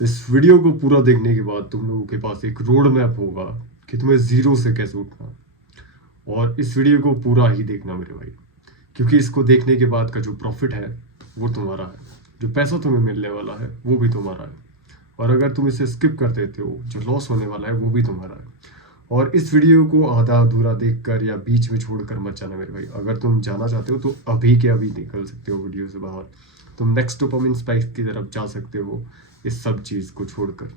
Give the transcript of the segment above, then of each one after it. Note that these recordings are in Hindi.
इस वीडियो को पूरा देखने के बाद तुम लोगों के पास एक रोड मैप होगा कि तुम्हें ज़ीरो से कैसे उठना। और इस वीडियो को पूरा ही देखना मेरे भाई, क्योंकि इसको देखने के बाद का जो प्रॉफिट है वो तुम्हारा है, जो पैसा तुम्हें मिलने वाला है वो भी तुम्हारा है। और अगर तुम इसे स्किप कर देते हो, जो लॉस होने वाला है वो भी तुम्हारा है। और इस वीडियो को आधा अधूरा देखकर या बीच में छोड़कर मत जाना मेरे भाई। अगर तुम जाना चाहते हो तो अभी के अभी निकल सकते हो वीडियो से बाहर। तुम नेक्स्ट डोपामिन स्पाइक की तरफ जा सकते हो इस सब चीज़ को छोड़कर।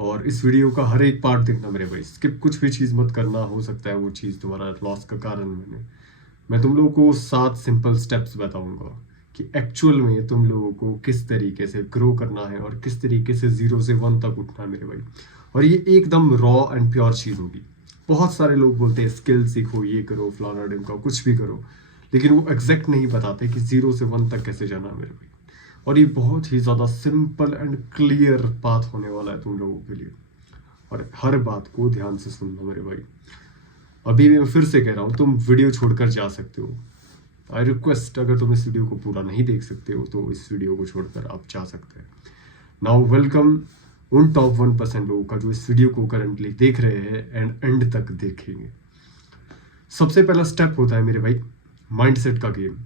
और इस वीडियो का हर एक पार्ट देखना मेरे भाई, स्किप कुछ भी चीज़ मत करना, हो सकता है वो चीज़ तुम्हारा लॉस का कारण बने। मैं तुम लोगों को 7 सिंपल स्टेप्स बताऊंगा कि एक्चुअल में तुम लोगों को किस तरीके से ग्रो करना है और किस तरीके से 0 से 1 तक उठना है मेरे भाई। और ये एकदम रॉ एंड प्योर चीज़ होगी। बहुत सारे लोग बोलते हैं स्किल सीखो, ये करो, फलाना ढिमका, कुछ भी करो, लेकिन वो एग्जैक्ट नहीं बताते कि 0 से 1 तक कैसे जाना है मेरे भाई। और ये बहुत ही ज़्यादा सिंपल एंड क्लियर पाथ होने वाला है तुम लोगों के लिए। और हर बात को ध्यान से सुनना मेरे भाई। अभी भी मैं फिर से कह रहा हूँ, तुम वीडियो छोड़कर जा सकते हो। आई रिक्वेस्ट, अगर तुम इस वीडियो को पूरा नहीं देख सकते हो तो इस वीडियो को छोड़कर आप जा सकते हैं। नाउ वेलकम उन टॉप 1% लोगों का जो इस वीडियो को करंटली देख रहे हैं एंड एंड तक देखेंगे। सबसे पहला स्टेप होता है मेरे भाई माइंडसेट का गेम।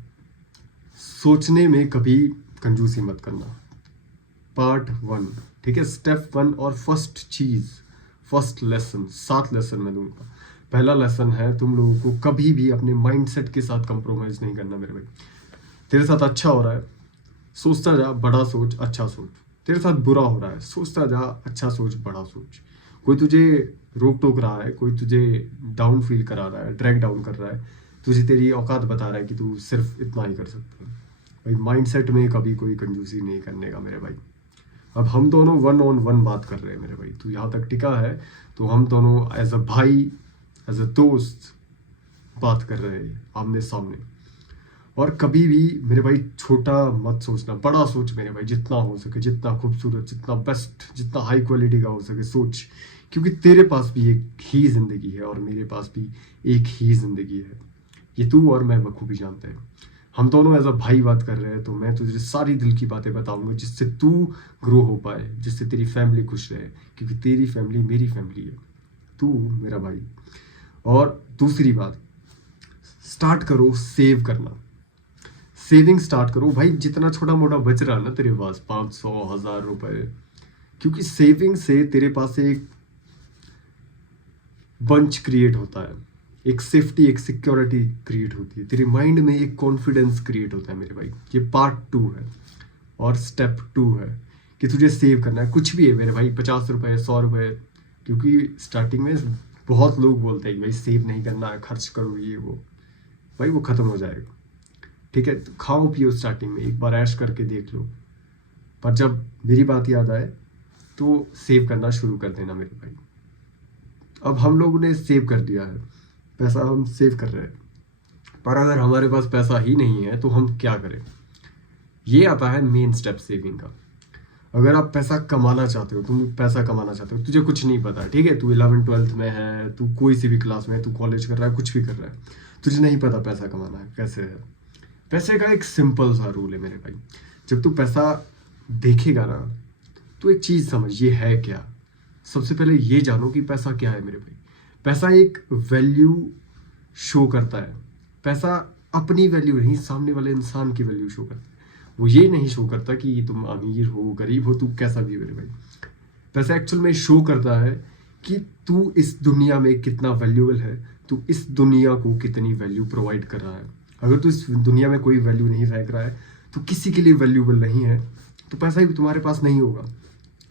सोचने में कभी कंजूसी मत करना। पार्ट 1, ठीक है, स्टेप 1 और फर्स्ट चीज, फर्स्ट लेसन, 7 लेसन मैं दूंगा। पहला लेसन है, तुम लोगों को कभी भी अपने माइंडसेट के साथ कंप्रोमाइज नहीं करना मेरे भाई। तेरे साथ अच्छा हो रहा है, सोचता जा, बड़ा सोच, अच्छा सोच। तेरे साथ बुरा हो रहा है, सोचता जा, अच्छा सोच, बड़ा सोच। कोई तुझे रोक टोक रहा है, कोई तुझे डाउन फील करा रहा है, ड्रैग डाउन कर रहा है, तुझे तेरी औकात बता रहा है कि तू सिर्फ इतना ही कर सकता है। भाई माइंडसेट में कभी कोई कंजूसी नहीं करने का मेरे भाई। अब हम दोनों 1 on 1 बात कर रहे हैं मेरे भाई, तू यहाँ तक टिका है तो हम दोनों एज अ भाई, एज अ दोस्त बात कर रहे हैं आमने सामने। और कभी भी मेरे भाई छोटा मत सोचना, बड़ा सोच मेरे भाई, जितना हो सके, जितना खूबसूरत, जितना बेस्ट, जितना हाई क्वालिटी का हो सके सोच। क्योंकि तेरे पास भी एक ही जिंदगी है और मेरे पास भी एक ही जिंदगी है। ये तू और मैं बखूबी जानते हैं। हम दोनों एज अ भाई बात कर रहे हैं, तो मैं तुझे सारी दिल की बातें बताऊंगा जिससे तू ग्रो हो पाए, जिससे तेरी फैमिली खुश रहे, क्योंकि तेरी फैमिली मेरी फैमिली है, तू मेरा भाई। और दूसरी बात, स्टार्ट करो सेव करना। सेविंग स्टार्ट करो भाई, जितना छोटा मोटा बच रहा है ना तेरे पास, 500 1000 रुपए, क्योंकि सेविंग से तेरे पास एक बंच क्रिएट होता है, एक सेफ्टी, एक सिक्योरिटी क्रिएट होती है, तेरे माइंड में एक कॉन्फिडेंस क्रिएट होता है मेरे भाई। ये पार्ट 2 है और स्टेप 2 है कि तुझे सेव करना है। कुछ भी है मेरे भाई, 50 रुपए, 100 रुपए, क्योंकि स्टार्टिंग में बहुत लोग बोलते हैं कि भाई सेव नहीं करना है, खर्च करो ये वो। भाई वो खत्म हो जाएगा, ठीक है। तो खाओ पियो स्टार्टिंग में, एक बार ऐश करके देख लो, पर जब मेरी बात याद आए तो सेव करना शुरू कर देना मेरे भाई। अब हम लोगों ने सेव कर दिया है, पैसा हम सेव कर रहे हैं, पर अगर हमारे पास पैसा ही नहीं है तो हम क्या करें। ये आता है मेन स्टेप सेविंग का। अगर आप पैसा कमाना चाहते हो, तुम पैसा कमाना चाहते हो, तुझे कुछ नहीं पता, ठीक है, तू 11th-12th में है, तू कोई सी भी क्लास में है, तू कॉलेज कर रहा है, कुछ भी कर रहा है, तुझे नहीं पता पैसा कमाना है कैसे है। पैसे का एक सिंपल सा रूल है मेरे भाई। जब तू पैसा देखेगा ना, तो एक चीज समझ, ये है क्या। सबसे पहले ये जानो कि पैसा क्या है मेरे भाई। पैसा एक वैल्यू शो करता है। पैसा अपनी वैल्यू नहीं, सामने वाले इंसान की वैल्यू शो करता है। वो ये नहीं शो करता कि तुम अमीर हो, गरीब हो, तू कैसा भी हो मेरे भाई। पैसा एक्चुअल में शो करता है कि तू इस दुनिया में कितना वैल्यूएबल है, तू इस दुनिया को कितनी वैल्यू प्रोवाइड कर रहा है। अगर तू इस दुनिया में कोई वैल्यू नहीं फेंक रहा है, तो किसी के लिए वैल्यूएबल नहीं है, तो पैसा भी तुम्हारे पास नहीं होगा।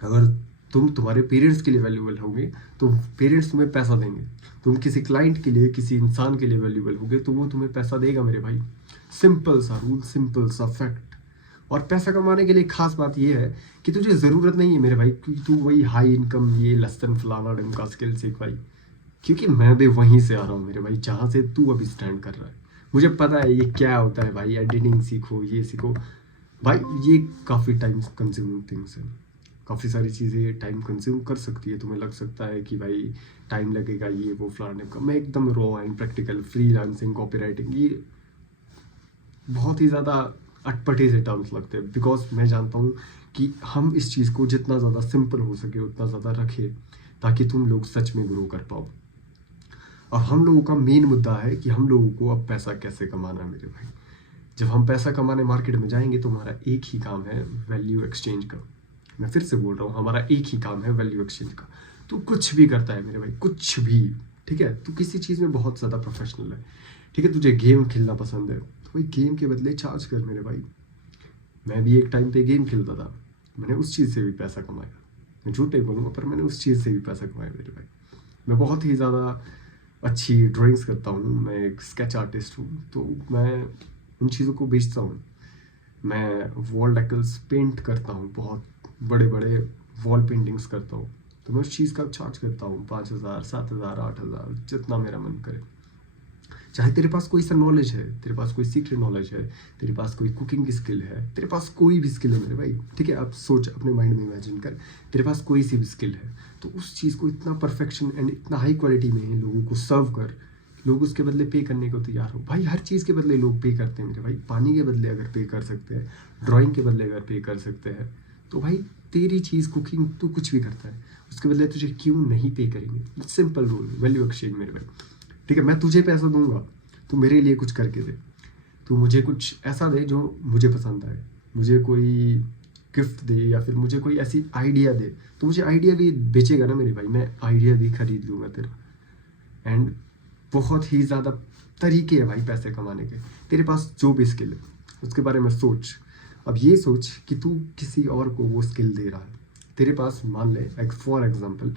अगर तुम तुम्हारे पेरेंट्स के लिए वैल्यूएबल होगे तो पेरेंट्स तुम्हें पैसा देंगे। तुम किसी क्लाइंट के लिए, किसी इंसान के लिए वैल्यूएबल होगे तो वो तुम्हें पैसा देगा मेरे भाई। सिंपल सा रूल, सिंपल सा फैक्ट। और पैसा कमाने के लिए खास बात ये है कि तुझे ज़रूरत नहीं है मेरे भाई कि तू वही हाई इनकम, ये लस्तन फलाना ढंग का स्किल सीख भाई, क्योंकि मैं भी वहीं से आ रहा हूँ मेरे भाई जहाँ से तू अभी स्टैंड कर रहा है। मुझे पता है ये क्या होता है भाई, एडिटिंग सीखो, ये सीखो भाई, ये काफ़ी टाइम कंज्यूमिंग थिंग्स है। काफ़ी सारी चीज़ें टाइम कंज्यूम कर सकती है, तुम्हें लग सकता है कि भाई टाइम लगेगा, ये वो फलाने का। मैं एकदम raw and practical, freelancing, copy writing, ये बहुत ही ज़्यादा अटपटे से टर्म्स लगते हैं, बिकॉज मैं जानता हूँ कि हम इस चीज़ को जितना ज़्यादा सिंपल हो सके उतना ज़्यादा रखें, ताकि तुम लोग सच में ग्रो कर पाओ। अब हम लोगों का मेन मुद्दा है कि हम लोगों को अब पैसा कैसे कमाना है मेरे भाई। जब हम पैसा कमाने मार्केट में जाएंगे तो हमारा एक ही काम है, वैल्यू एक्सचेंज का। मैं फिर से बोल रहा हूँ, हमारा एक ही काम है, वैल्यू एक्सचेंज का। तू कुछ भी करता है मेरे भाई, कुछ भी, ठीक है, तू किसी चीज़ में बहुत ज़्यादा प्रोफेशनल है, ठीक है, तुझे गेम खेलना पसंद है, तो भाई गेम के बदले चार्ज कर मेरे भाई। मैं भी एक टाइम पे गेम खेलता था, मैंने उस चीज़ से भी पैसा कमाया। मैं झूठ नहीं बोलूँगा, पर मैंने उस चीज़ से भी पैसा कमाया मेरे भाई। मैं बहुत ही ज़्यादा अच्छी ड्राइंग्स करता हूँ, मैं एक स्केच आर्टिस्ट हूँ, तो मैं उन चीज़ों को बेचता हूँ। मैं वॉल डेकल्स पेंट करता हूँ, बहुत बड़े बड़े वॉल पेंटिंग्स करता हूँ, तो मैं उस चीज़ का चार्ज करता हूँ 5,000, 7,000, 8,000, जितना मेरा मन करे। चाहे तेरे पास कोई सा नॉलेज है, तेरे पास कोई सीक्रेट नॉलेज है, तेरे पास कोई कुकिंग की स्किल है, तेरे पास कोई भी स्किल है मेरे भाई, ठीक है, अब सोच, अपने माइंड में इमेजिन कर, तेरे पास कोई सी भी स्किल है, तो उस चीज़ को इतना परफेक्शन एंड इतना हाई क्वालिटी में लोगों को सर्व कर, लोग उसके बदले पे करने को तैयार हो भाई। हर चीज़ के बदले लोग पे करते हैं मेरे भाई। पानी के बदले अगर पे कर सकते हैं, ड्राइंग के बदले अगर पे कर सकते हैं, तो भाई तेरी चीज़ कुकिंग, तू कुछ भी करता है, उसके बदले तुझे क्यों नहीं पे करेंगे। सिंपल रूल, वैल्यू एक्सचेंज मेरे भाई, ठीक है। मैं तुझे पैसा दूंगा, तू मेरे लिए कुछ करके दे, तू मुझे कुछ ऐसा दे जो मुझे पसंद आए, मुझे कोई गिफ्ट दे, या फिर मुझे कोई ऐसी आइडिया दे, तो मुझे आइडिया भी बेचेगा ना मेरे भाई, मैं आइडिया भी खरीद लूँगा तेरा। एंड बहुत ही ज़्यादा तरीके हैं भाई पैसे कमाने के। तेरे पास जो भी स्किल है उसके बारे में सोच। अब ये सोच कि तू किसी और को वो स्किल दे रहा है। तेरे पास मान ले, फॉर एग्जांपल,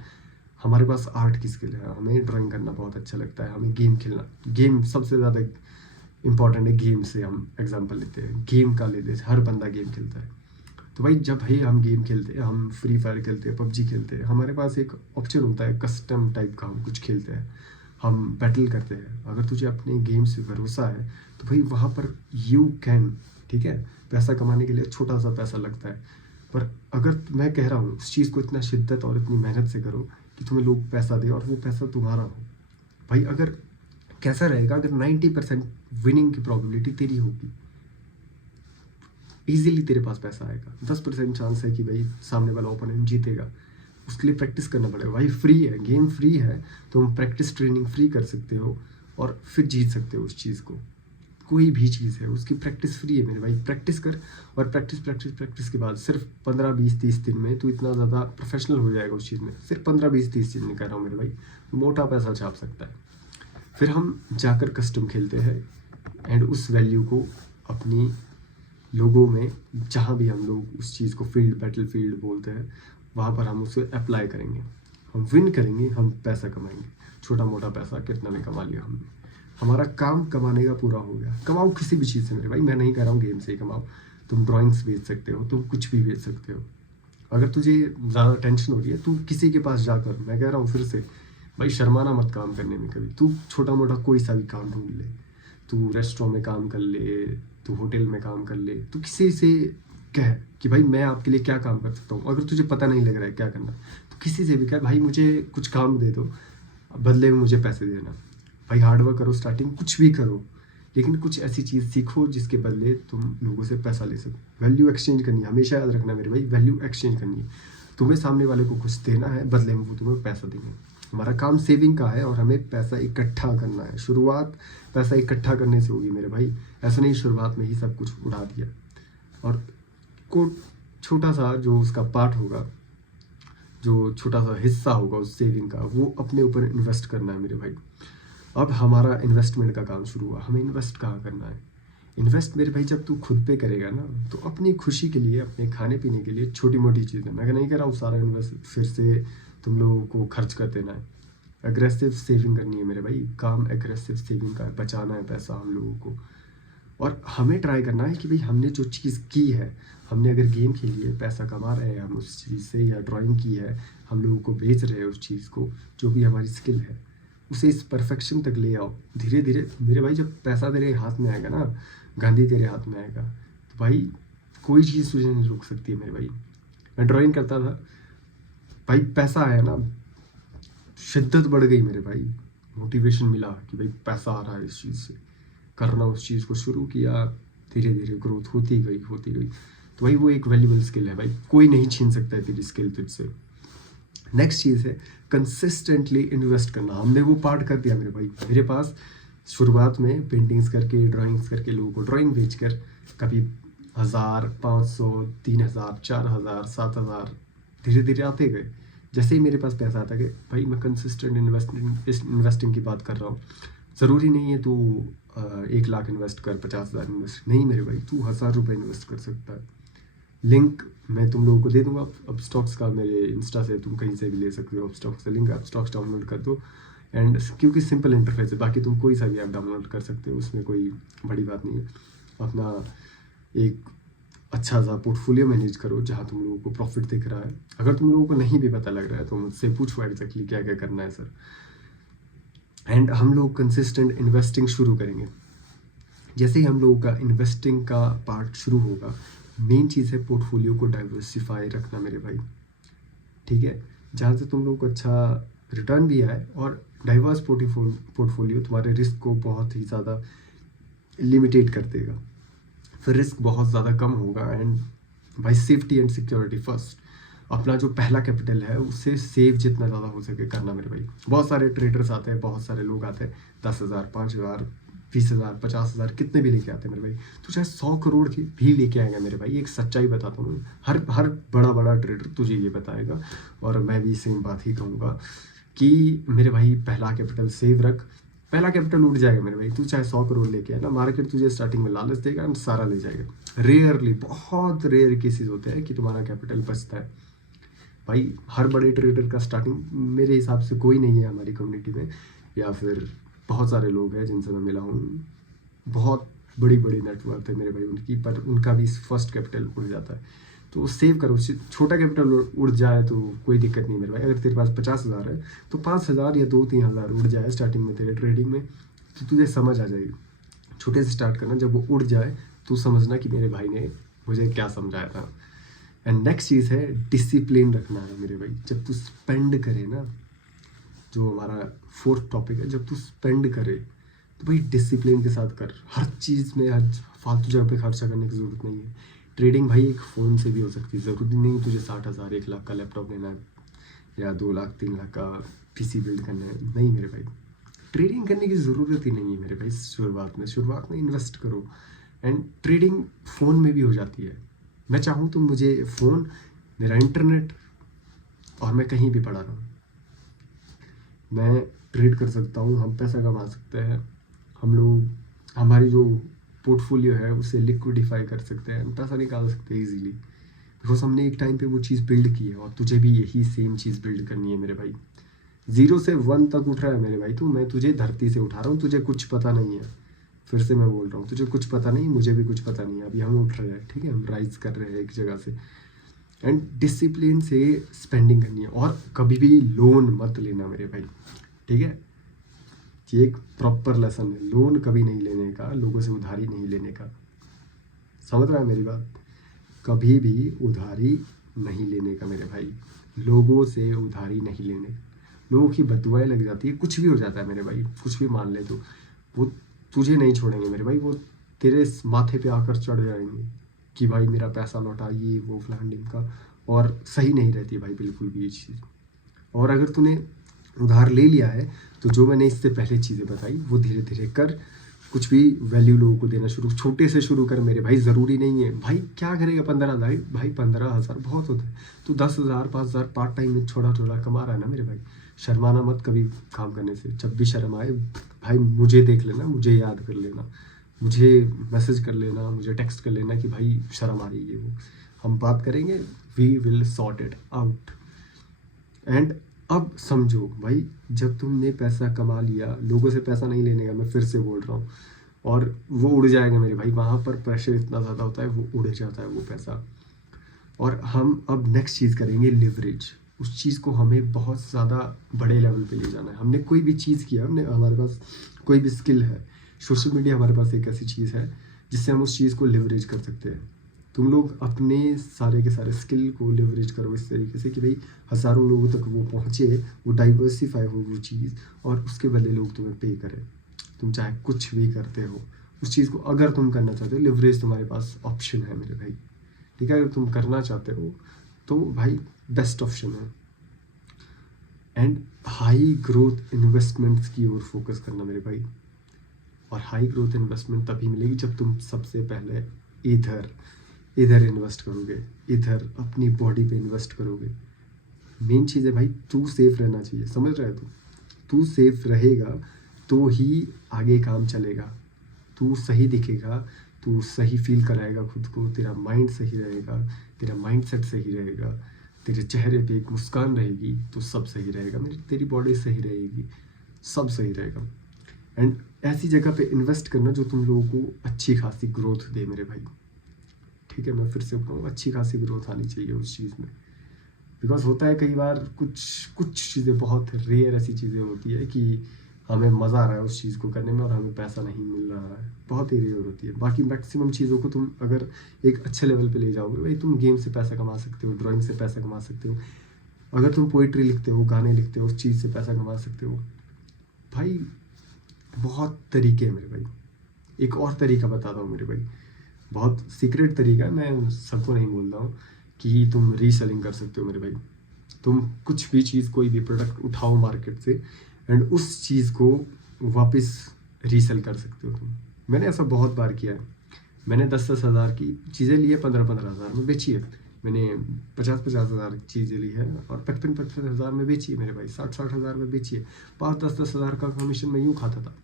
हमारे पास आर्ट की स्किल है, हमें ड्राइंग करना बहुत अच्छा लगता है, हमें गेम खेलना, गेम सबसे ज़्यादा इंपॉर्टेंट है। गेम से हम एग्जांपल लेते हैं, गेम का लेते हैं, हर बंदा गेम खेलता है। तो भाई जब भाई हम गेम खेलते हैं, हम फ्री फायर खेलते हैं, पबजी खेलते हैं, हमारे पास एक ऑप्शन होता है कस्टम टाइप का, हम कुछ खेलते हैं, हम बैटल करते हैं। अगर तुझे अपने गेम से भरोसा है तो भाई वहाँ पर यू कैन, ठीक है। पैसा कमाने के लिए छोटा सा पैसा लगता है, पर अगर मैं कह रहा हूँ उस चीज़ को इतना शिद्दत और इतनी मेहनत से करो कि तुम्हें लोग पैसा दे और वो पैसा तुम्हारा हो। भाई अगर कैसा रहेगा, अगर 90% विनिंग की प्रोबेबिलिटी तेरी होगी, इजीली तेरे पास पैसा आएगा। 10% चांस है कि भाई सामने वाला ओपोनेंट जीतेगा, उसके लिए प्रैक्टिस करना पड़ेगा। भाई फ्री है, गेम फ्री है, तो हम प्रैक्टिस ट्रेनिंग फ्री कर सकते हो और फिर जीत सकते हो उस चीज़ को। कोई भी चीज़ है उसकी प्रैक्टिस फ्री है मेरे भाई, प्रैक्टिस कर। और प्रैक्टिस प्रैक्टिस प्रैक्टिस के बाद सिर्फ 15, 20, 30 दिन में तू इतना ज़्यादा प्रोफेशनल हो जाएगा उस चीज़ में। सिर्फ 15, 20, 30 दिन में कह रहा हूँ मेरे भाई, मोटा पैसा छाप सकता है। फिर हम जाकर कस्टम खेलते हैं एंड उस वैल्यू को अपनी लोगों में, जहाँ भी हम लोग उस चीज़ को फील्ड, बैटल फील्ड बोलते हैं, वहाँ पर हम उसे अप्लाई करेंगे, हम विन करेंगे, हम पैसा कमाएंगे। छोटा मोटा पैसा कितना भी कमा लिया हमने, हमारा काम कमाने का पूरा हो गया। कमाओ किसी भी चीज़ से मेरे भाई, मैं नहीं कह रहा हूँ गेम से ही कमाओ, तुम ड्राइंग्स बेच सकते हो, तुम कुछ भी बेच सकते हो। अगर तुझे ज़्यादा टेंशन हो रही है, तू किसी के पास जाकर, मैं कह रहा हूँ फिर से भाई, शर्माना मत काम करने में कभी। तू छोटा मोटा कोई सा भी काम ढूंढ ले, तू रेस्टोरेंट में काम कर ले, तू होटल में काम कर ले, तू किसी से कह कि भाई मैं आपके लिए क्या काम कर सकता हूँ। अगर तुझे पता नहीं लग रहा है क्या करना, तो किसी से भी कह भाई मुझे कुछ काम दे दो, बदले में मुझे पैसे देना। भाई हार्डवर्क करो, स्टार्टिंग कुछ भी करो, लेकिन कुछ ऐसी चीज़ सीखो जिसके बदले तुम लोगों से पैसा ले सको। वैल्यू एक्सचेंज करनी है, हमेशा याद रखना मेरे भाई, वैल्यू एक्सचेंज करनी है। तुम्हें सामने वाले को कुछ देना है, बदले में वो तुम्हें पैसा देंगे। हमारा काम सेविंग का है और हमें पैसा इकट्ठा करना है। शुरुआत पैसा इकट्ठा करने से होगी मेरे भाई, ऐसा नहीं शुरुआत में ही सब कुछ उड़ा दिया। और को छोटा सा जो उसका पार्ट होगा, जो छोटा सा हिस्सा होगा उस सेविंग का, वो अपने ऊपर इन्वेस्ट करना है मेरे भाई। अब हमारा इन्वेस्टमेंट का काम शुरू हुआ। हमें इन्वेस्ट कहाँ करना है? इन्वेस्ट मेरे भाई जब तू खुद पे करेगा ना, तो अपनी खुशी के लिए, अपने खाने पीने के लिए छोटी मोटी चीज़ें, मैं नहीं कह रहा हूँ सारा इन्वेस्ट फिर से तुम लोगों को खर्च कर देना है। एग्रेसिव सेविंग करनी है मेरे भाई, काम एग्रेसिव सेविंग का है, बचाना है पैसा हम लोगों को। और हमें ट्राई करना है कि भाई हमने जो चीज़ की है, हमने अगर गेम खेली है, पैसा कमा रहे हैं हम उस चीज़ से, या ड्राइंग की है, हम लोगों को बेच रहे हैं उस चीज़ को, जो भी हमारी स्किल है, उसे इस परफेक्शन तक ले आओ धीरे धीरे मेरे भाई। जब पैसा तेरे हाथ में आएगा ना, गांधी तेरे हाथ में आएगा, तो भाई कोई चीज़ तुझे नहीं रोक सकती है मेरे भाई। मैं ड्राइंग करता था भाई, पैसा आया ना, शिद्दत बढ़ गई मेरे भाई, मोटिवेशन मिला कि भाई पैसा आ रहा है इस चीज़ से, करना उस चीज़ को शुरू किया, धीरे धीरे ग्रोथ होती गई होती गई। तो भाई वो एक वैल्यूबल स्किल है भाई, कोई नहीं छीन सकता है तेरी स्किल तुझसे। नेक्स्ट चीज़ है कंसिस्टेंटली इन्वेस्ट करना। हमने वो पार्ट कर दिया मेरे भाई। मेरे पास शुरुआत में पेंटिंग्स करके, ड्राइंग्स करके, लोगों को ड्राइंग बेच कर कभी 1000, 500, 3000, 4000, 7000 धीरे धीरे आते गए। जैसे ही मेरे पास पैसा आता गया भाई, मैं कंसिस्टेंट इन्वेस्टिंग की बात कर रहा हूँ। ज़रूरी नहीं है तू 1 लाख इन्वेस्ट कर, 50,000 इन्वेस्ट नहीं मेरे भाई, तू 1000 रुपये इन्वेस्ट कर सकता है। लिंक मैं तुम लोगों को दे दूंगा अब स्टॉक्स का, मेरे इंस्टा से तुम कहीं से भी ले सकते हो अब स्टॉक्स से लिंक। आप स्टॉक्स डाउनलोड कर दो एंड क्योंकि सिंपल इंटरफेस है, बाकी तुम कोई सा भी ऐप डाउनलोड कर सकते हो, उसमें कोई बड़ी बात नहीं है। अपना एक अच्छा सा पोर्टफोलियो मैनेज करो जहाँ तुम लोगों को प्रॉफिट दिख रहा है। अगर तुम लोगों को नहीं भी पता लग रहा है तो मुझसे पूछो एग्जैक्टली क्या क्या करना है सर। एंड हम लोग कंसिस्टेंट इन्वेस्टिंग शुरू करेंगे। जैसे ही हम लोगों का इन्वेस्टिंग का पार्ट शुरू होगा, मेन चीज़ है पोर्टफोलियो को डाइवर्सिफाई रखना मेरे भाई, ठीक है। जहाँ से तुम लोगों को अच्छा रिटर्न भी आए और डाइवर्स पोर्टफोलियो तुम्हारे रिस्क को बहुत ही ज़्यादा लिमिटेट कर देगा, फिर रिस्क बहुत ज़्यादा कम होगा। एंड भाई सेफ्टी एंड सिक्योरिटी फर्स्ट। अपना जो पहला कैपिटल है उससे सेव जितना ज़्यादा हो सके करना मेरे भाई। बहुत सारे ट्रेडर्स आते हैं, बहुत सारे लोग आते हैं, 10,000, 5,000, 20,000, 50,000 कितने भी लेके आते हैं मेरे भाई। तो चाहे 100 करोड़ की भी लेके आएगा मेरे भाई, एक सच्चाई बताता हूँ। हर बड़ा बड़ा ट्रेडर तुझे ये बताएगा और मैं भी सेम बात ही कहूँगा कि मेरे भाई पहला कैपिटल सेव रख। पहला कैपिटल उठ जाएगा मेरे भाई, तू चाहे 100 करोड़ लेके आए ना, मार्केट तुझे स्टार्टिंग में लालच देगा एंड सारा ले जाएगा। रेयरली, बहुत रेयर केसेस होते हैं कि तुम्हारा कैपिटल बचता है भाई। हर बड़े ट्रेडर का स्टार्टिंग मेरे हिसाब से कोई नहीं है हमारी कम्युनिटी में, या फिर बहुत सारे लोग हैं जिनसे मैं मिला हूँ, बहुत बड़ी बड़ी नेटवर्क है मेरे भाई उनकी, पर उनका भी फर्स्ट कैपिटल उड़ जाता है। तो सेव करो, छोटा कैपिटल उड़ जाए तो कोई दिक्कत नहीं मेरे भाई। अगर तेरे पास 50,000 है तो 5,000 या 2-3 हज़ार उड़ जाए स्टार्टिंग में तेरे ट्रेडिंग में, तो तुझे समझ आ जाएगी। छोटे से स्टार्ट करना, जब वो उड़ जाए तो समझना कि मेरे भाई ने मुझे क्या समझाया था। एंड नेक्स्ट चीज़ है डिसिप्लिन रखना है मेरे भाई। जब तू स्पेंड करे ना, जो हमारा 4th टॉपिक है, जब तू स्पेंड करे तो भाई डिसिप्लिन के साथ कर। हर चीज़ में हर फालतू जगह पे खर्चा करने की ज़रूरत नहीं है। ट्रेडिंग भाई एक फ़ोन से भी हो सकती है, ज़रूरी नहीं तुझे 60,000, 1 लाख का लैपटॉप लेना है या 2 लाख 3 लाख का पीसी बिल्ड करना है। नहीं मेरे भाई, ट्रेडिंग करने की ज़रूरत ही नहीं है मेरे भाई। शुरुआत में इन्वेस्ट करो। एंड ट्रेडिंग फ़ोन में भी हो जाती है। मैं चाहूँ तो मुझे फ़ोन, मेरा इंटरनेट और मैं कहीं भी पड़ा रहूँ, मैं ट्रेड कर सकता हूँ, हम पैसा कमा सकते हैं। हम लोग हमारी जो पोर्टफोलियो है उसे लिक्विडिफाई कर सकते हैं, पैसा निकाल सकते हैं इजीली, बिकॉज हमने एक टाइम पे वो चीज़ बिल्ड की है। और तुझे भी यही सेम चीज़ बिल्ड करनी है मेरे भाई। 0 से 1 तक उठ रहा है मेरे भाई, तो मैं तुझे धरती से उठा रहा हूँ, तुझे कुछ पता नहीं है। फिर से मैं बोल रहा हूँ, तुझे कुछ पता नहीं, मुझे भी कुछ पता नहीं है। अभी हम उठ रहे हैं, ठीक है, हम राइज कर रहे हैं एक जगह से। एंड डिसिप्लिन से स्पेंडिंग करनी है और कभी भी लोन मत लेना मेरे भाई, ठीक है। ये एक प्रॉपर लेसन है, लोन कभी नहीं लेने का, लोगों से उधारी नहीं लेने का। समझ रहा है मेरी बात? कभी भी उधारी नहीं लेने का मेरे भाई, लोगों से उधारी नहीं लेने। लोगों की बददुआएं लग जाती है, कुछ भी हो जाता है मेरे भाई, कुछ भी मान ले तो वो तुझे नहीं छोड़ेंगे मेरे भाई। वो तेरे माथे पे आकर चढ़ जाएंगे कि भाई मेरा पैसा लौटा, ये वो फलान का। और सही नहीं रहती भाई बिल्कुल भी ये चीज़। और अगर तूने उधार ले लिया है तो जो मैंने इससे पहले चीज़ें बताई वो धीरे धीरे कर। कुछ भी वैल्यू लोगों को देना शुरू, छोटे से शुरू कर मेरे भाई। ज़रूरी नहीं है भाई, क्या करेगा 15,000 भाई, 15,000 बहुत होता है। तो 10,000, 5,000 पार्ट टाइम में थोड़ा थोड़ा कमा रहा है ना मेरे भाई। शर्माना मत कभी काम करने से। जब भी शर्म आए भाई मुझे देख लेना, मुझे याद कर लेना, मुझे मैसेज कर लेना, मुझे टेक्स्ट कर लेना कि भाई शर्म आ रही है। वो हम बात करेंगे, we will sort it out. And अब समझो भाई, जब तुमने पैसा कमा लिया, लोगों से पैसा नहीं लेने का, मैं फिर से बोल रहा हूँ, और वो उड़ जाएगा मेरे भाई। वहाँ पर प्रेशर इतना ज़्यादा होता है, वो उड़ जाता है वो पैसा। और हम अब नेक्स्ट चीज़ करेंगे लिवरेज। उस चीज़ को हमें बहुत ज़्यादा बड़े लेवल पे ले जाना है। हमने कोई भी चीज़ किया, हमने हमारे पास कोई भी स्किल है, सोशल मीडिया हमारे पास एक ऐसी चीज़ है जिससे हम उस चीज़ को लिवरेज कर सकते हैं। तुम लोग अपने सारे के सारे स्किल को लिवरेज करो इस तरीके से कि भाई हज़ारों लोगों तक वो पहुँचे, वो डाइवर्सिफाई हो वो चीज़, और उसके बदले लोग तुम्हें पे करें। तुम चाहे कुछ भी करते हो, उस चीज़ को अगर तुम करना चाहते हो, लिवरेज तुम्हारे पास ऑप्शन है मेरे भाई, ठीक है, अगर तुम करना चाहते हो तो भाई बेस्ट ऑप्शन है। एंड हाई ग्रोथ इन्वेस्टमेंट्स की ओर फोकस करना मेरे भाई। और हाई ग्रोथ इन्वेस्टमेंट तभी मिलेगी जब तुम सबसे पहले इधर इधर इन्वेस्ट करोगे, इधर अपनी बॉडी पे इन्वेस्ट करोगे। मेन चीज़ है भाई, तू सेफ रहना चाहिए, समझ रहा है तू सेफ रहेगा तो ही आगे काम चलेगा। तू सही दिखेगा, तू सही फील कराएगा खुद को, तेरा माइंड सही रहेगा, तेरा माइंडसेट सही रहेगा, तेरे चेहरे पे एक मुस्कान रहेगी तो सब सही रहेगा, मेरी तेरी बॉडी सही रहेगी, सब सही रहेगा। एंड ऐसी जगह पे इन्वेस्ट करना जो तुम लोगों को अच्छी खासी ग्रोथ दे मेरे भाई। ठीक है, मैं फिर से कहूँ, अच्छी खासी ग्रोथ आनी चाहिए उस चीज़ में। बिकॉज होता है कई बार कुछ चीज़ें, बहुत रेयर ऐसी चीज़ें होती है कि हमें मज़ा आ रहा है उस चीज़ को करने में और हमें पैसा नहीं मिल रहा है, बहुत ही रेयर होती है। बाकी मैक्सिमम चीज़ों को तुम अगर एक अच्छे लेवल पे ले जाओगे भाई, तुम गेम से पैसा कमा सकते हो, ड्राइंग से पैसा कमा सकते हो, अगर तुम पोइट्री लिखते हो, गाने लिखते हो, उस चीज़ से पैसा कमा सकते हो भाई। बहुत तरीके हैं मेरे भाई। एक और तरीका बताता हूँ मेरे भाई, बहुत सीक्रेट तरीका है, मैं सबको नहीं बोल रहा हूँ, कि तुम रीसेलिंग कर सकते हो मेरे भाई। तुम कुछ भी चीज़, कोई भी प्रोडक्ट उठाओ मार्केट से एंड उस चीज़ को वापस रीसेल कर सकते हो तुम। मैंने ऐसा बहुत बार किया है। मैंने 10-10 हज़ार की चीज़ें ली है, 15-15 हज़ार में बेची है। मैंने 50-50 हज़ार की चीज़ें ली है और 55-55 हज़ार में बेची है मेरे भाई, 60-60 हज़ार में बेची है। 5-10-10 हज़ार का कमीशन मैं यूँ खाता था।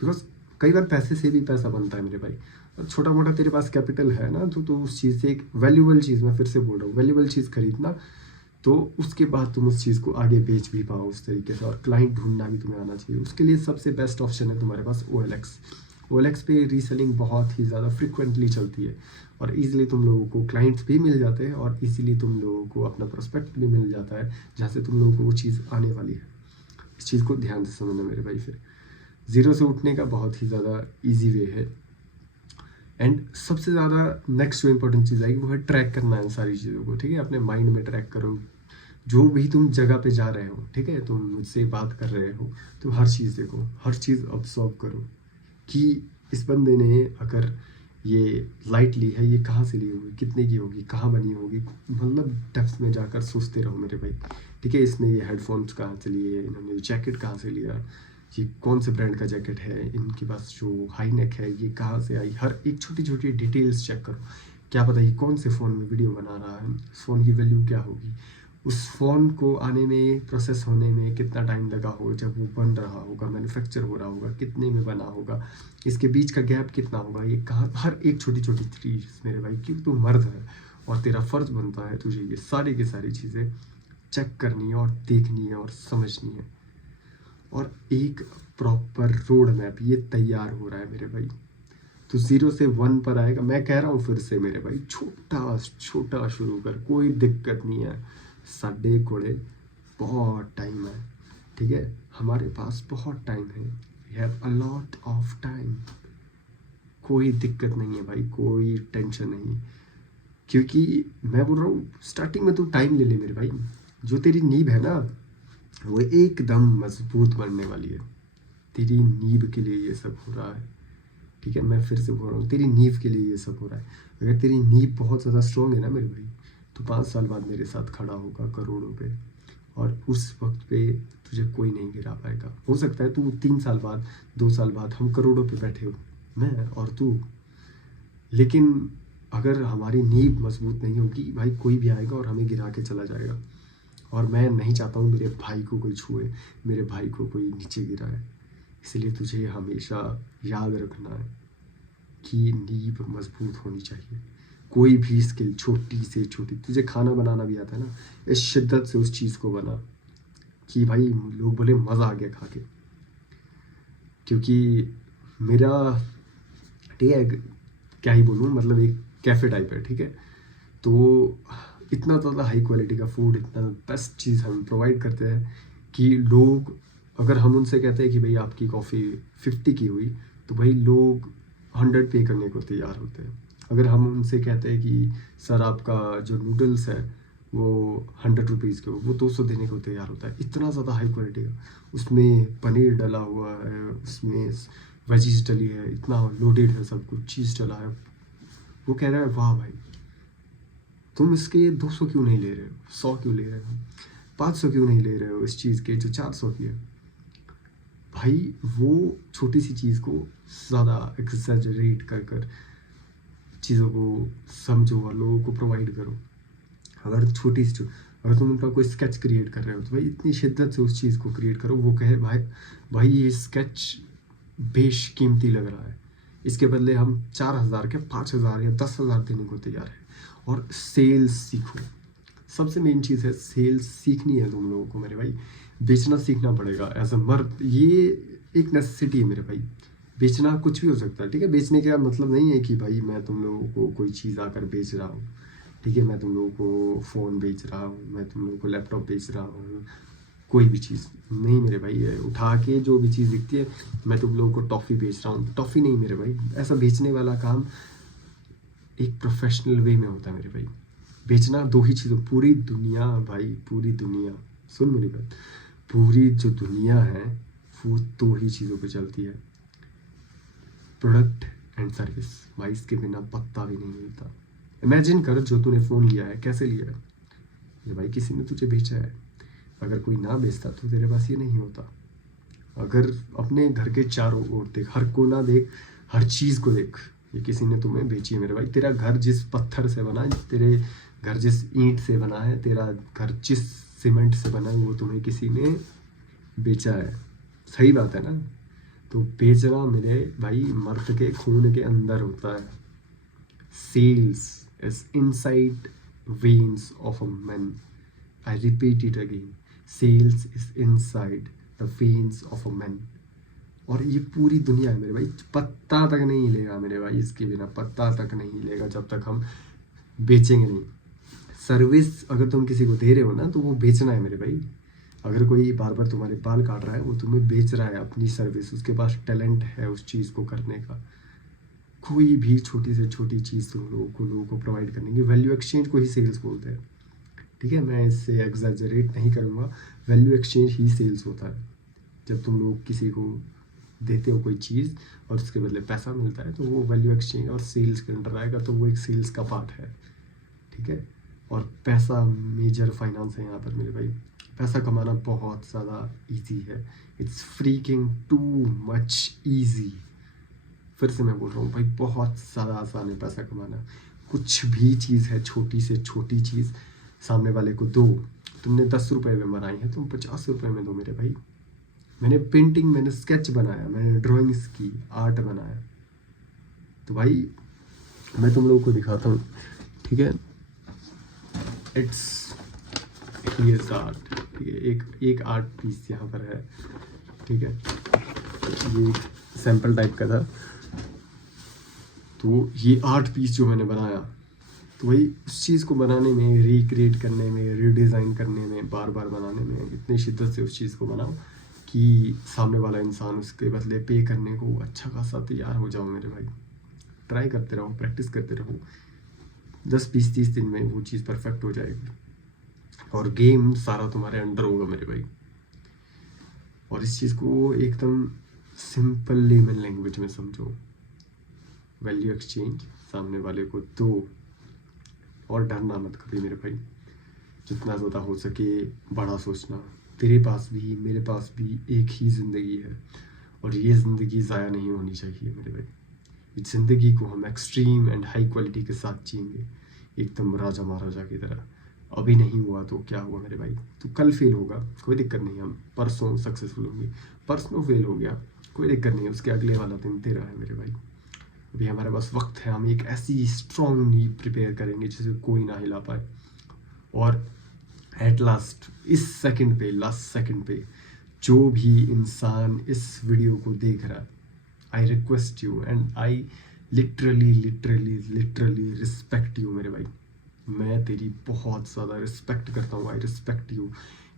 बिकॉज कई बार पैसे से भी पैसा बनता है मेरे भाई। छोटा मोटा तेरे पास कैपिटल है ना, तो उस चीज़ से एक वैल्यूबल चीज़, मैं फिर से बोल रहा हूँ, वैल्यूबल चीज़ खरीदना, तो उसके बाद तुम उस चीज़ को आगे बेच भी पाओ उस तरीके से। और क्लाइंट ढूंढना भी तुम्हें आना चाहिए। उसके लिए सबसे बेस्ट ऑप्शन है तुम्हारे पास OLX। OLX पे रीसेलिंग बहुत ही ज़्यादा फ्रिक्वेंटली चलती है और ईज़िली तुम लोगों को क्लाइंट्स भी मिल जाते हैं और ईज़िली तुम लोगों को अपना प्रोस्पेक्ट भी मिल जाता है, जहाँ से तुम लोगों को वो चीज़ आने वाली है। इस चीज़ को ध्यान से समझना मेरे भाई। फिर ज़ीरो से उठने का बहुत ही ज़्यादा ईजी वे है। एंड सबसे ज़्यादा नेक्स्ट जो इंपॉर्टेंट चीज़ आएगी वो है ट्रैक करना है सारी चीज़ों को। ठीक है, अपने माइंड में ट्रैक करो, जो भी तुम जगह पे जा रहे हो, ठीक है, तुम मुझसे बात कर रहे हो तो हर चीज़ देखो, हर चीज़ ऑब्जर्व करो कि इस बंदे ने अगर ये लाइट ली है, ये कहाँ से ली होगी, कितने की होगी, कहाँ बनी होगी, मतलब डेप्थ में जाकर सोचते रहो मेरे भाई। ठीक है, इसने ये हेडफोन्स कहाँ से लिए, इन्होंने ये जैकेट कहाँ से लिया, ये कौन से ब्रांड का जैकेट है, इनके पास जो हाई नेक है ये कहाँ से आई, हर एक छोटी छोटी डिटेल्स चेक करो। क्या पता ये कौन से फ़ोन में वीडियो बना रहा है, फ़ोन की वैल्यू क्या होगी, उस फ़ोन को आने में, प्रोसेस होने में कितना टाइम लगा हो, जब वो बन रहा होगा, मैन्युफैक्चर हो रहा होगा, कितने में बना होगा, इसके बीच का गैप कितना होगा, ये कहाँ, हर एक छोटी छोटी चीज़ मेरे भाई। क्योंकि तू मर्द है और तेरा फ़र्ज़ बनता है तुझे ये सारी की सारी चीज़ें चेक करनी है और देखनी है और समझनी है। और एक प्रॉपर रोड मैप ये तैयार हो रहा है मेरे भाई। तो 0 से 1 पर आएगा। मैं कह रहा हूँ फिर से मेरे भाई, छोटा छोटा शुरू कर, कोई दिक्कत नहीं है। साडे कोड़े बहुत टाइम है, ठीक है, हमारे पास बहुत टाइम है। We have a lot of time. कोई दिक्कत नहीं है भाई, कोई टेंशन नहीं। क्योंकि मैं बोल रहा हूँ स्टार्टिंग में तू टाइम ले ले मेरे भाई। जो तेरी नींव है ना, वो एकदम मजबूत बनने वाली है। तेरी नींव के लिए ये सब हो रहा है। ठीक है, मैं फिर से बोल रहा हूँ, तेरी नींव के लिए ये सब हो रहा है। अगर तेरी नींव बहुत ज़्यादा स्ट्रॉन्ग है ना मेरे भाई, तो 5 साल बाद मेरे साथ खड़ा होगा करोड़ों पे, और उस वक्त पे तुझे कोई नहीं गिरा पाएगा। हो सकता है तू 3 साल बाद, 2 साल बाद हम करोड़ों पे बैठे हो, मैं और तू, लेकिन अगर हमारी नींव मजबूत नहीं होगी भाई, कोई भी आएगा और हमें गिरा के चला जाएगा। और मैं नहीं चाहता हूँ मेरे भाई को कोई छुए, मेरे भाई को कोई नीचे गिराए। इसलिए तुझे हमेशा याद रखना है कि नींव मजबूत होनी चाहिए। कोई भी स्किल, छोटी से छोटी, तुझे खाना बनाना भी आता है ना, इस शिद्दत से उस चीज़ को बना कि भाई लोग बोले मज़ा आ गया खा के। क्योंकि मेरा, ठीक है, क्या ही बोलूँ, मतलब एक कैफ़े टाइप है, ठीक है, तो इतना ज़्यादा हाई क्वालिटी का फूड, इतना बेस्ट चीज़ हम प्रोवाइड करते हैं कि लोग, अगर हम उनसे कहते हैं कि भाई आपकी कॉफ़ी 50 की हुई, तो भाई लोग 100 पे करने को तैयार होते हैं। अगर हम उनसे कहते हैं कि सर आपका जो नूडल्स है वो 100 रुपीज़ के हो, वो 200 देने को तैयार होता है। इतना ज़्यादा हाई क्वालिटी का, उसमें पनीर डला हुआ है, उसमें वेजीज डली है, इतना लोडेड है, सब कुछ चीज़ डला है। वो कह रहा है वाह भाई, तुम इसके 200 क्यों नहीं ले रहे हो, 100 क्यों ले रहे हो, 500 क्यों नहीं ले रहे हो इस चीज़ के जो 400 की है। भाई वो छोटी सी चीज़ को ज़्यादा एक्सेजरेट कर कर चीज़ों को समझो और लोगों को प्रोवाइड करो। अगर छोटी सी अगर तुम उनका कोई स्केच क्रिएट कर रहे हो तो भाई इतनी शिद्दत से उस चीज़ को क्रिएट करो, वो कहे भाई ये स्केच बेशकीमती लग रहा है, इसके बदले हम 4,000 के 5,000 या 10,000 देने को तैयार है। और सेल्स सीखो, सबसे मेन चीज़ है सेल्स सीखनी है तुम लोगों को मेरे भाई। बेचना सीखना पड़ेगा एज अ मर्द, ये एक नेसेसिटी है मेरे भाई। बेचना कुछ भी हो सकता है, ठीक है। बेचने का मतलब नहीं है कि भाई मैं तुम लोगों को कोई चीज़ आकर बेच रहा हूँ, ठीक है। मैं तुम लोगों को फ़ोन बेच रहा हूँ, मैं तुम लोगों को लैपटॉप बेच रहा हूँ, कोई भी चीज़ नहीं मेरे भाई है। उठा के जो भी चीज़ दिखती है, मैं तुम लोगों को टॉफ़ी बेच रहा हूँ, टॉफ़ी नहीं मेरे भाई। ऐसा बेचने वाला काम एक प्रोफेशनल वे में होता है मेरे भाई। बेचना दो ही चीज़ों, पूरी दुनिया भाई, पूरी दुनिया, सुन मेरी बात, पूरी जो दुनिया है वो दो ही चीज़ों पे चलती है, प्रोडक्ट एंड सर्विस। भाई इसके बिना पत्ता भी नहीं मिलता। इमेजिन कर, जो तूने फ़ोन लिया है कैसे लिया है, ये भाई किसी ने तुझे बेचा है। अगर कोई ना बेचता तो तेरे पास ये नहीं होता। अगर अपने घर के चारों ओर देख, हर कोना देख, हर चीज़ को देख, ये किसी ने तुम्हें बेची है मेरे भाई। तेरा घर जिस पत्थर से बना है, तेरे घर जिस ईंट से बना है, तेरा घर जिस सीमेंट से बना है, वो तुम्हें किसी ने बेचा है। सही बात है ना। तो बेचना मेरे भाई मर्द के खून के अंदर होता है। Cells is inside veins of a man. I repeat it again. Sales is inside the veins of a man. और ये पूरी दुनिया है मेरे भाई, पत्ता तक नहीं हिलेगा मेरे भाई, इसके बिना पत्ता तक नहीं हिलेगा जब तक हम बेचेंगे नहीं। सर्विस अगर तुम किसी को दे रहे हो ना, तो वो बेचना है मेरे भाई। अगर कोई बार बार तुम्हारे बाल काट रहा है, वो तुम्हें बेच रहा है अपनी सर्विस, उसके पास टैलेंट है उस चीज़ को करने का। कोई भी छोटी से छोटी चीज़ तुम लोगों को प्रोवाइड करने की, वैल्यू एक्सचेंज को ही सेल्स बोलते हैं, ठीक है। मैं इससे एग्जैजरेट नहीं करूँगा, वैल्यू एक्सचेंज ही सेल्स होता है। जब तुम लोग किसी को देते हो कोई चीज़ और उसके बदले पैसा मिलता है, तो वो वैल्यू एक्सचेंज और सेल्स के अंडर आएगा, तो वो एक सेल्स का पार्ट है, ठीक है। और पैसा मेजर फाइनेंस है यहाँ पर मेरे भाई। पैसा कमाना बहुत ज़्यादा ईजी है, it's freaking too much easy. फिर से मैं बोल रहा हूँ भाई, बहुत ज़्यादा आसान है पैसा कमाना। कुछ भी चीज़ है, छोटी से छोटी चीज़ सामने वाले को दो। तुमने 10 रुपये में बनाई है, तुम 50 रुपये में दो मेरे भाई। मैंने पेंटिंग, मैंने स्केच बनाया, मैंने ड्राइंग्स की, आर्ट बनाया, तो भाई मैं तुम लोगों को दिखाता हूँ, ठीक है। इट्स हियर्स आर्ट, ठीक है। एक आर्ट पीस यहाँ पर है, ठीक है। ये सैम्पल टाइप का था, तो ये आर्ट पीस जो मैंने बनाया, तो वही उस चीज़ को बनाने में, रिक्रिएट करने में, रीडिज़ाइन करने में, बार बार बनाने में इतनी शिद्दत से उस चीज़ को बनाओ कि सामने वाला इंसान उसके बदले पे करने को अच्छा खासा तैयार हो जाओ मेरे भाई। ट्राई करते रहो, प्रैक्टिस करते रहो, 10-20-30 दिन में वो चीज़ परफेक्ट हो जाएगी और गेम सारा तुम्हारे अंडर होगा मेरे भाई। और इस चीज़ को एकदम सिंपल लेमन लैंग्वेज में समझो। वैल्यू एक्सचेंज, सामने वाले को दो और डरना मत कभी मेरे भाई। जितना ज़्यादा हो सके बड़ा सोचना। तेरे पास भी मेरे पास भी एक ही ज़िंदगी है और ये ज़िंदगी ज़ाया नहीं होनी चाहिए मेरे भाई। इस ज़िंदगी को हम एक्सट्रीम एंड हाई क्वालिटी के साथ जिएंगे, एकदम राजा महाराजा की तरह। अभी नहीं हुआ तो क्या हुआ मेरे भाई, तो कल फेल होगा, कोई दिक्कत नहीं, हम परसों सक्सेसफुल होंगे। परसों फेल हो गया, कोई दिक्कत नहीं, उसके अगले वाला दिन तेरा है मेरे भाई। अभी हमारे पास वक्त है, हम एक ऐसी स्ट्रॉन्ग नींव प्रिपेयर करेंगे जिसे कोई ना हिला पाए। और एट लास्ट, इस सेकंड पे, लास्ट सेकंड पे, जो भी इंसान इस वीडियो को देख रहा है, I request you and I literally respect you मेरे भाई। मैं तेरी बहुत ज़्यादा रिस्पेक्ट करता हूँ, आई रिस्पेक्ट यू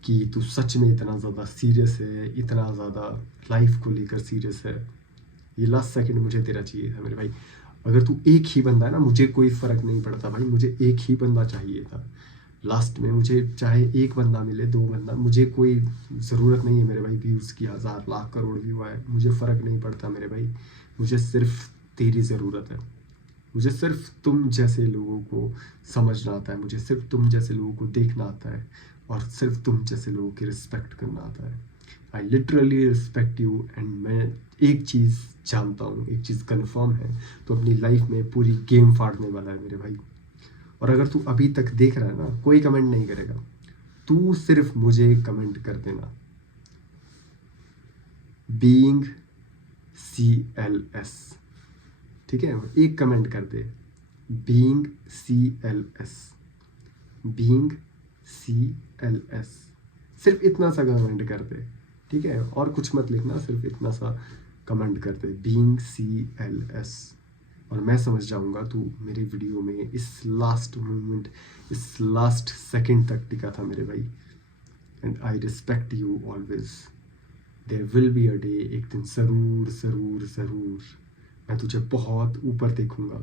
कि तू सच में इतना ज़्यादा सीरियस है, इतना ज़्यादा लाइफ को लेकर सीरियस है। ये लास्ट सेकंड मुझे तेरा चाहिए था मेरे भाई। अगर तू एक ही बंदा है ना, मुझे कोई फ़र्क नहीं पड़ता भाई, मुझे एक ही बंदा चाहिए था लास्ट में। मुझे चाहे एक बंदा मिले, 2 बंदा, मुझे कोई ज़रूरत नहीं है मेरे भाई व्यूज़ की, 1000 लाख करोड़ व्यू आए, मुझे फ़र्क नहीं पड़ता मेरे भाई। मुझे सिर्फ तेरी ज़रूरत है। मुझे सिर्फ तुम जैसे लोगों को समझना आता है, मुझे सिर्फ तुम जैसे लोगों को देखना आता है और सिर्फ तुम जैसे लोगों की रिस्पेक्ट करना आता है। I literally respect you and मैं एक चीज़ जानता हूँ, एक चीज़ कन्फर्म है, तो अपनी लाइफ में पूरी गेम फाड़ने वाला है मेरे भाई। और अगर तू अभी तक देख रहा है ना, कोई कमेंट नहीं करेगा, तू सिर्फ मुझे कमेंट कर देना, बीइंग CLS, ठीक है? एक कमेंट कर दे, बीइंग CLS, बीइंग CLS, सिर्फ इतना सा कमेंट कर दे, ठीक है? और कुछ मत लिखना, सिर्फ इतना सा कमेंट कर दे, बीइंग CLS, और मैं समझ जाऊंगा तू मेरे वीडियो में इस लास्ट मोमेंट, इस लास्ट सेकंड तक टिका था मेरे भाई। And I respect you always. There will be a day, एक दिन ज़रूर ज़रूर ज़रूर मैं तुझे बहुत ऊपर देखूंगा,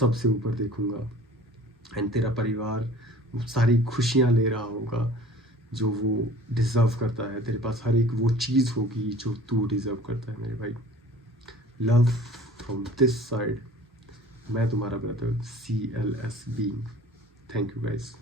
सबसे ऊपर देखूंगा, एंड तेरा परिवार वो सारी खुशियाँ ले रहा होगा जो वो डिज़र्व करता है। तेरे पास हर एक वो चीज़ होगी जो तू डिज़र्व करता है मेरे भाई। लव फ्रॉम दिस साइड, मैं तुम्हारा brother CLS being. Thank you guys.